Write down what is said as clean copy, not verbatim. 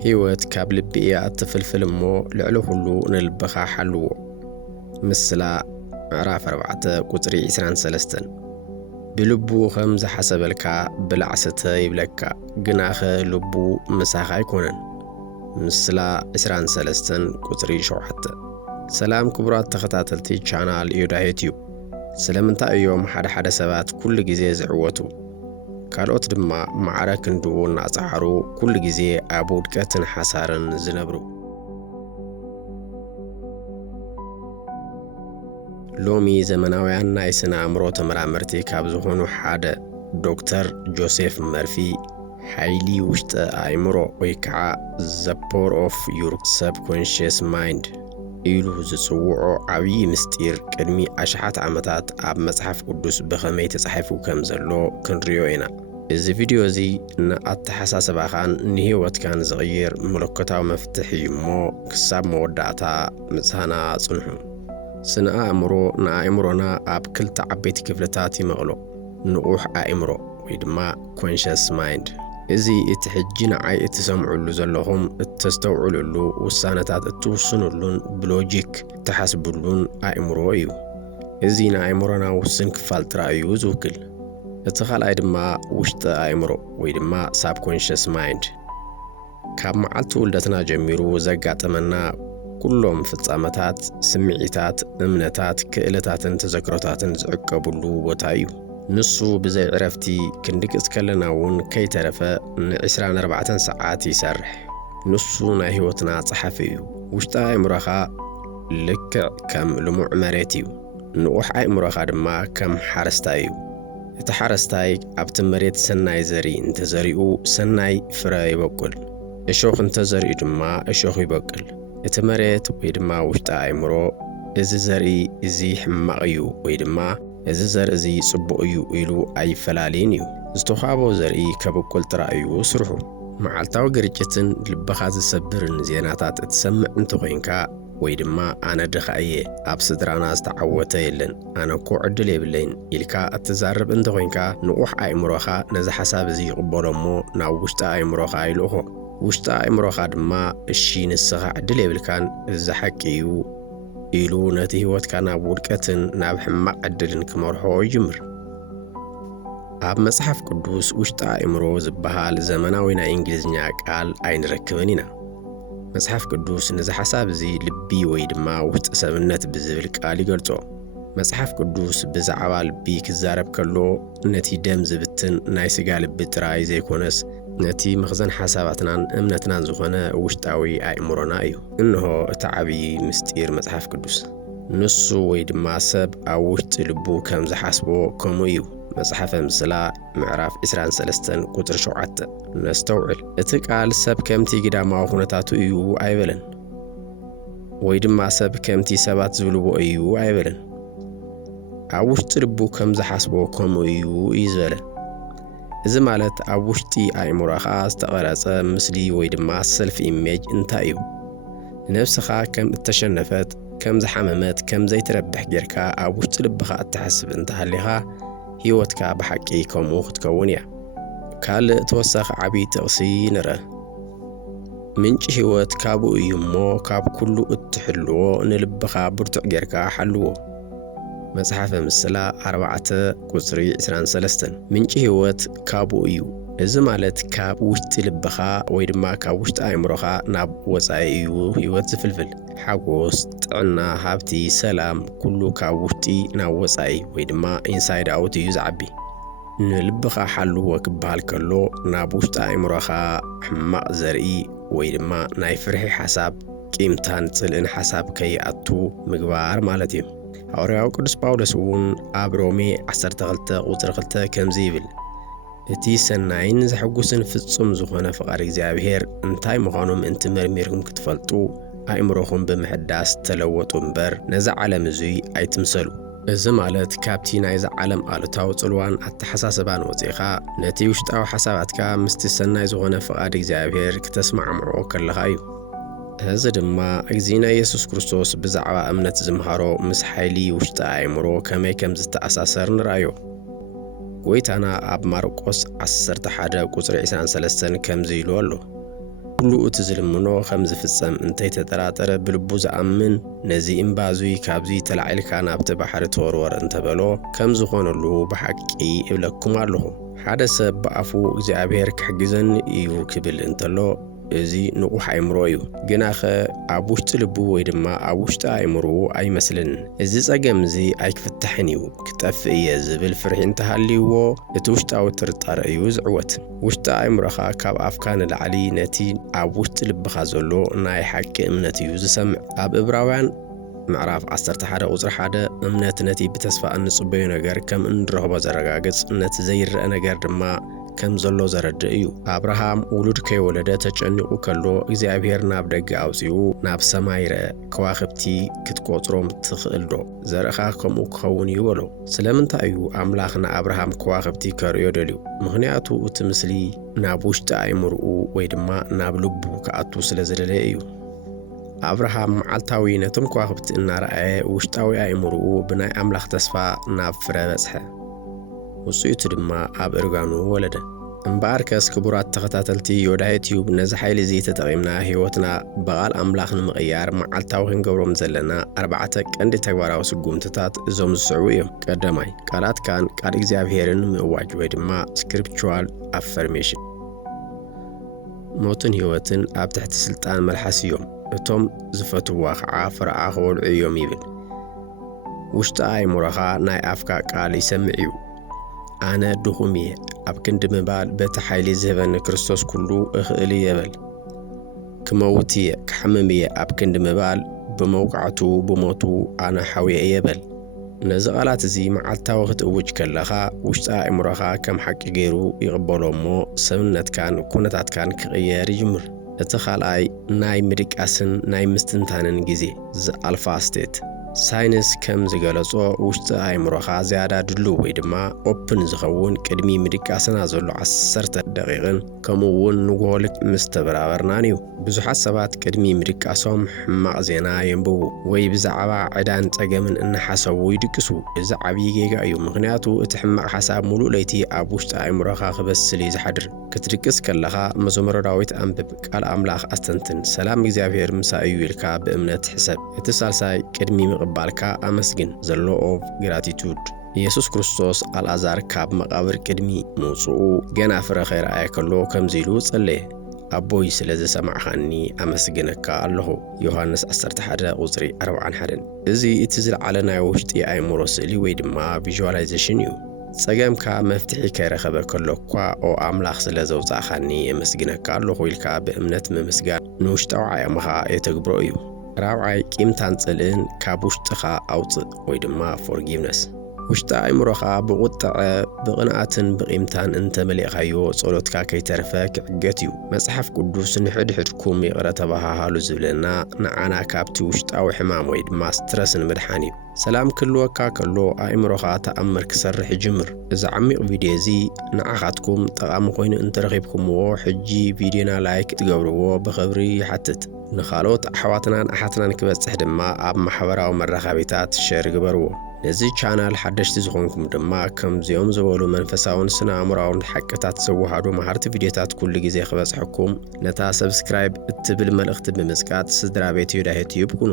هيوت كاب لبئيا التفلفل مو لعلو هلو نلبخا حلو مسلا معراف 4 قطري 23 بلبو خمز حسب الكا بلعسته يبلكا جناخ لبو مساخ يكونن مسلا 23 قطري شوحته سلام كبرات تخطاتلتي channel يودا يوتيوب سلامنتا يوم حد سبات كل جزء زعوتو ካልኦት ድማ ማዕረክ እንድዎ እናጻሐሩ ኩሉ ግዜ ኣብ ውድቀትን ሓሳርን ዝነብሩ ሎሚ ዘመናውያን ናይ ስነ አእምሮ ተመራመርቲ ካብ ዝኾኑ ሓደ ዶክተር ጆሴፍ መርፊ ሓይሊ ውሽጠ አእምሮ ወይ ከዓ the power of your subconscious mind ኢሉ ዝጽውዖ ዓብዪ ምስጢር ቅድሚ ኣሽሓት ዓመታት ኣብ መጽሓፍ ቅዱስ ብኸመይ ተጻሒፉ ከም ዘሎ ክንሪኦ ኢና። እዚ ቪድዮ እዚ ንኣተሓሳስባኻን ንህይወትካን ዝቕይር መለኮታዊ መፍትሒ እዩ እሞ ክሳብ መወዳእታ ምጽናና ጽንሑ። ስነ አእምሮ ንኣእምሮና ኣብ ክልተ ዓበይቲ ክፍልታት ይመቕሎ። ንቑሕ ኣእምሮ ወይ ድማ conscious mind እዚ እቲ ሕጂ ንዓይ እትሰምዑሉ ዘለኹም እተስተውዕሉሉ ውሳነታት እትውስኑሉን ብሎጂክ እትሓስቡሉን ኣእምሮ እዩ። እዚ ንኣእምሮና ውስን ክፋል ጥራይ እዩ ዝውክል። እቲ ካልኣይ ድማ ውሽጠ ኣእምሮ ወይ ድማ subconscious mind ካብ መዓልቲ ውልደትና ጀሚሩ ዘጋጠመና ኩሎም ፍጻመታት፣ ስምዒታት፣ እምነታት፣ ክእለታትን ተዘክሮታትን ዝዕቀቡሉ ቦታ እዩ። ንሱ ብዘይ ዕረፍቲ ክንድቅጽ ከለና እውን ከይተረፈ ን24 ሰዓት ይሰርሕ። ንሱ ናይ ህይወትና ጸሓፊ እዩ። ውሽጣ አእምሮኻ ልክዕ ከም ልሙዕ መሬት እዩ። ንቑሕ አእምሮኻ ድማ ከም ሓረስታይ እዩ። እቲ ሓረስታይ ኣብቲ መሬት ሰናይ ዘርኢ እንተዘሪኡ ሰናይ ፍረ ይበቁል፣ እሾኽ እንተዘሪኡ ድማ እሾኽ ይበቁል። እቲ መሬት ወይ ድማ ውሽጣ አእምሮ እዚ ዘርኢ እዚ ሕማቕ እዩ ወይ ድማ እዚ ዘርኢ እዚ ጽቡቕ እዩ ኢሉ ኣይፈላለይን እዩ። ዝተኻቦ ዘርኢ ከበቁል ጥራይ እዩ ስርሑ። መዓልታዊ ግርጭትን ልብኻ ዝሰብርን ዜናታት እትሰምዕ እንተኾይንካ ወይ ድማ ኣነ ድኻ እየ ኣብ ስድራና ዝተዓወተ የለን ኣነ እኮ ዕድል የብለይን ኢልካ እትዛረብ እንተኾይንካ ንቑሕ አእምሮኻ ነዚ ሓሳብ እዚ ይቕበሎ እሞ ናብ ውሽጢ አእምሮኻ ይልእኾ። ውሽጢ አእምሮኻ ድማ እሺ ንስኻ ዕድል የብልካን እዚ ሓቂ እዩ ኢሉ ነቲ ህይወትካ ናብ ውድቀትን ናብ ሕማቕ ዕድልን ክመርሖ ይጅምር። ኣብ መጽሓፍ ቅዱስ ውሽጢ አእምሮ ዝበሃል ዘመናዊ ናይ እንግሊዝኛ ቃል ኣይንረክብን ኢና። መጽሓፍ ቅዱስ ነዚ ሓሳብ እዚ ልቢ ወይ ድማ ውሽጢ ሰብነት ብዝብል ቃል ይገልጾ። መጽሓፍ ቅዱስ ብዛዕባ ልቢ ክዛረብ ከሎ ነቲ ደም ዝብትን ናይ ስጋ ልቢ ጥራይ ዘይኮነስ ነቲ መኽዘን ሓሳባትናን እምነትናን ዝኾነ ውሽጣዊ አእምሮና እዩ። እንሆ እቲ ዓብዪ ምስጢር መጽሓፍ ቅዱስ ንሱ ወይ ድማ ሰብ ኣብ ውሽጢ ልቡ ከም ዝሓስቦ ከምኡ እዩ። መጽሓፈ ምስላ ምዕራፍ 23 ቁጥሪ 7 ነስተውዕል። እቲ ቃል ሰብ ከምቲ ግዳማዊ ኩነታቱ እዩ ኣይበለን፣ ወይ ድማ ሰብ ከምቲ ሰባት ዝብልዎ እዩ ኣይበለን። ኣብ ውሽጢ ልቡ ከም ዝሓስቦ ከምኡ እዩ ዝበለ። እዚ ማለት ኣብ ውሽጢ አእምሮኻ ዝተቐረጸ ምስሊ ወይ ድማ ሰልፍ ኢሜጅ እንታይ እዩ? ነፍስኻ ከም እተሸነፈት፣ ከም ዝሓመመት፣ ከም ዘይትረብሕ ጌርካ ኣብ ውሽጢ ልብኻ እትሓስብ እንተሃሊኻ ህይወትካ ብሓቂ ከምኡ ክትከውን እያ። ካልእ ተወሳኺ ዓብዪ ጥቕሲ ንርአ። ምንጪ ህይወት ካብኡ እዩ እሞ ካብ ኩሉ እትሕልዎ ንልብኻ ብርቱዕ ጌርካ ሓልዎ። መጽሓፈ ምስላ 4 ቁጽሪ 23 ምንጪ ህይወት ካብኡ እዩ። እዚ ማለት ካብ ውሽጢ ልብኻ ወይ ድማ ካብ ውሽጢ አእምሮኻ ናብ ወጻኢ እዩ ህይወት ዝፍልፍል። ሓጎስ፣ ጥዕና፣ ሃብቲ፣ ሰላም ኩሉ ካብ ውሽጢ ናብ ወጻኢ ወይ ድማ ኢንሳይድ ኣውት እዩ ዝዓቢ። ንልብኻ ሓልዎ ክበሃል ከሎ ናብ ውሽጢ አእምሮኻ ሕማቕ ዘርኢ ወይ ድማ ናይ ፍርሒ ሓሳብ፣ ቂምታን ጽልእን ሓሳብ ከይኣቱ ምግባር ማለት እዩ። ሐዋርያው ቅዱስ ጳውሎስ እውን ኣብ ሮሜ 12 ቁጥሪ 2 ከምዚ ይብል፣ እቲ ሰናይን ዘሐጉስን ፍጹም ዝኾነ ፍቓድ እግዚአብሔር እንታይ ምዃኑ ምእንቲ መርሚርኩም ክትፈልጡ አእምሮኹም ብምሕዳስ ተለወጡ እምበር ነዚ ዓለም እዙይ ኣይትምሰሉ። እዚ ማለት ካብቲ ናይዚ ዓለም ኣሉታዊ ጽልዋን ኣተሓሳስባን ወፂኻ ነቲ ውሽጣዊ ሓሳባትካ ምስቲ ሰናይ ዝኾነ ፍቓድ እግዚአብሔር ክተስማዕምዖ ከለኻ እዩ። እዚ ድማ እግዚእና ኢየሱስ ክርስቶስ ብዛዕባ እምነት ዝምሃሮ ምስ ሓይሊ ውሽጢ አእምሮ ከመይ ከም ዝተኣሳሰር ንርአዮ። ጎይታና ኣብ ማርቆስ 11 ቁጽሪ 23 ከምዚ ኢሉ ኣሎ፣ ኩሉ እቲ ዝልምኖ ከም ዝፍጸም እንተይተጠራጠረ ብልቡ ዝኣምን ነዚ እምባዙይ ካብዚ ተላዒልካ ናብቲ ባሕሪ ተወርወር እንተበሎ ከም ዝኾነሉ ብሓቂ እብለኩም ኣለኹ። ሓደ ሰብ ብኣፉ እግዚኣብሔር ክሕግዘኒ እዩ ክብል እንተሎ እዚ ንቑሕ ኣእምሮ እዩ። ግናኸ ኣብ ውሽጢ ልቡ ወይ ድማ ኣብ ውሽጢ ኣእምሮኡ ኣይመስልን። እዚ ጸገም እዚ ኣይክፍታሕን እዩ ክጠፍእ እየ ዝብል ፍርሒ እንተሃልይዎ እቲ ውሽጣዊ ጥርጣረ እዩ ዝዕወት። ውሽጢ ኣእምሮኻ ካብ ኣፍካ ንላዕሊ ነቲ ኣብ ውሽጢ ልብኻ ዘሎ ናይ ሓቂ እምነት እዩ ዝሰምዕ። ኣብ ዕብራውያን ምዕራፍ 11 ቁጽሪ 1 እምነት ነቲ ብተስፋ እንጽበዮ ነገር ከም እንረኽቦ ዘረጋግጽ ነቲ ዘይርአ ነገር ድማ ከም ዘሎ ዘረድእ እዩ። አብርሃም ውሉድ ከይወለደ ተጨኒቑ ከሎ እግዚኣብሔር ናብ ደገ ኣውፂኡ ናብ ሰማይ ረአ። ከዋኽብቲ ክትቆጽሮም ትኽእል ዶ? ዘርእኻ ከምኡ ክኸውን እዩ በሎ። ስለምንታይ እዩ ኣምላኽ ንኣብርሃም ከዋኽብቲ ከርእዮ ደልዩ? ምኽንያቱ እቲ ምስሊ ናብ ውሽጢ ኣእምሮኡ ወይ ድማ ናብ ልቡ ክኣቱ ስለ ዝደለየ እዩ። አብርሃም መዓልታዊ ነቶም ከዋኽብቲ እናረኣየ ውሽጣዊ ኣእምሮኡ ብናይ ኣምላኽ ተስፋ ናብ ፍረ በጽሐ። ውጽኢቱ ድማ ኣብ እርጋኑ ወለደ። እምበኣር ከስ ክቡራት ተኸታተልቲ ዮዳሄ ቲዩብ ነዚ ሓይሊ እዚ ተጠቒምና ህይወትና በቓል ኣምላኽ ንምቕያር መዓልታዊ ክንገብሮም ዘለና 4 ቀንዲ ተግባራዊ ስጉምትታት እዞም ዝስዕቡ እዮም። ቀዳማይ ቃላትካን ቃል እግዚኣብሔርን ምእዋጅ ወይ ድማ ስክሪፕቹራል ኣፈርሜሽን። ሞትን ህይወትን ኣብ ትሕቲ ስልጣን መልሓስ እዮም፣ እቶም ዝፈትዋ ከዓ ፍርዓ ክበልዑ እዮም ይብል። ውሽጢ ኣእምሮኻ ናይ ኣፍካ ቃል ይሰምዕ እዩ። ኣነ ድኹም እየ ኣብ ክንዲ ምባል በቲ ሓይሊ ዝህበኒ ክርስቶስ ኩሉ እኽእል እየ በል። ክመውት እየ ክሕምም እየ ኣብ ክንዲ ምባል ብመውቃዕቱ ብሞቱ ኣነ ሓውየ እየ በል። ነዚ ቓላት እዚ መዓልታዊ ክትእውጅ ከለኻ ውሽጢ ኣእምሮኻ ከም ሓቂ ገይሩ ይቕበሎ እሞ ሰብነትካን ኩነታትካን ክቕየር ይጅምር። እቲ ካልኣይ ናይ ምድቃስን ናይ ምስትንታንን ግዜ ኣልፋ ስቴት። ሳይንስ ከም ዝገለጾ ውሽጢ ኣእምሮኻ ዝያዳ ድልው ወይ ድማ ኦፕን ዝኸውን ቅድሚ ምድቃስና ዘሎ 10 ደቂቕን ከምኡውን ንጎሆልክ ምስ ተበራበርናን እዩ። ብዙሓት ሰባት ቅድሚ ምድቃሶም ሕማቕ ዜና የንብቡ ወይ ብዛዕባ ዕዳን ጸገምን እናሓሰቡ ይድቅሱ። እዚ ዓብዪ ጌጋ እዩ፣ ምክንያቱ እቲ ሕማቕ ሓሳብ ሙሉእ ለይቲ ኣብ ውሽጢ ኣእምሮኻ ክበስል እዩ ዝሓድር። ክትድቅስ ከለኻ መዝሙረ ዳዊት ኣንብብ፣ ቃል ኣምላኽ ኣስተንትን፣ ሰላም እግዚአብሔር ምሳይ እዩ ኢልካ ብእምነት ሕሰብ። እቲ ሳልሳይ ቅድሚ ምቕባልካ ኣመስግን፣ ዘሎ ኦፍ ግራቲቱድ። ኢየሱስ ክርስቶስ ኣልዓዛር ካብ መቃብር ቅድሚ ምውፅኡ ገና ፍረ ከይረኣየ ከሎ ከምዚ ኢሉ ጸለየ፣ ኣቦይ ስለ ዝሰማዕኻኒ ኣመስግነካ ኣለኹ። ዮሐንስ 11 ቁጽሪ 41። እዚ እቲ ዝለዓለ ናይ ውሽጢ ኣእምሮ ስእሊ ወይ ድማ ቪዥዋላይዜሽን እዩ። ጸገምካ መፍትሒ ከይረኸበ ከሎ እኳ ኦ ኣምላኽ ስለ ዘውፃእኻኒ ኣመስግነካ ኣለኹ ኢልካ ብእምነት ምምስጋን ንውሽጣዊ ዓቕምኻ የተግብሮ እዩ። ራብዓይ ቂምታን ጽልእን ካብ ውሽጥኻ ኣውፅእ ወይ ድማ ፎርጊቭነስ። ውሽጢ ኣእምሮኻ ብቁጥዐ ብቕንኣትን ብቂምታን እንተመሊእኻዮ ጸሎትካ ከይተርፈ ክዕገት እዩ። መጽሓፍ ቅዱስ ንሕድሕድኩም ይቕረ ተባሃሃሉ ዝብለና ንዓና ካብቲ ውሽጣዊ ሕማም ወይ ድማ ስትረስን ምድሓን እዩ። ሰላም ክልወካ ከሎ ኣእምሮኻ ተኣምር ክሰርሕ ይጅምር። እዚ ዓሚቕ ቪድዮ እዚ ንዓኻትኩም ጠቓሚ ኮይኑ እንተረኺብኩምዎ ሕጂ ቪድዮና ላይክ ትገብርዎ ብኽብሪ ይሓትት። ንኻልኦት ኣሕዋትናን ኣሓትናን ክበጽሕ ድማ ኣብ ማሕበራዊ መራኸቢታት ሼር ግበርዎ። ነዚ ቻናል ሓደሽቲ ዝኾንኩም ድማ ከምዚኦም ዝበሉ መንፈሳውን ስነ ኣእምሮኣውን ሓቅታት ዘወሃዱ መሃርቲ ቪድዮታት ኩሉ ግዜ ክበጽሐኩም ነታ ሰብስክራይብ እትብል መልእኽቲ ብምጽቃጥ ስድራ ቤት ዮዳሄ ቲዩብ ኩኑ።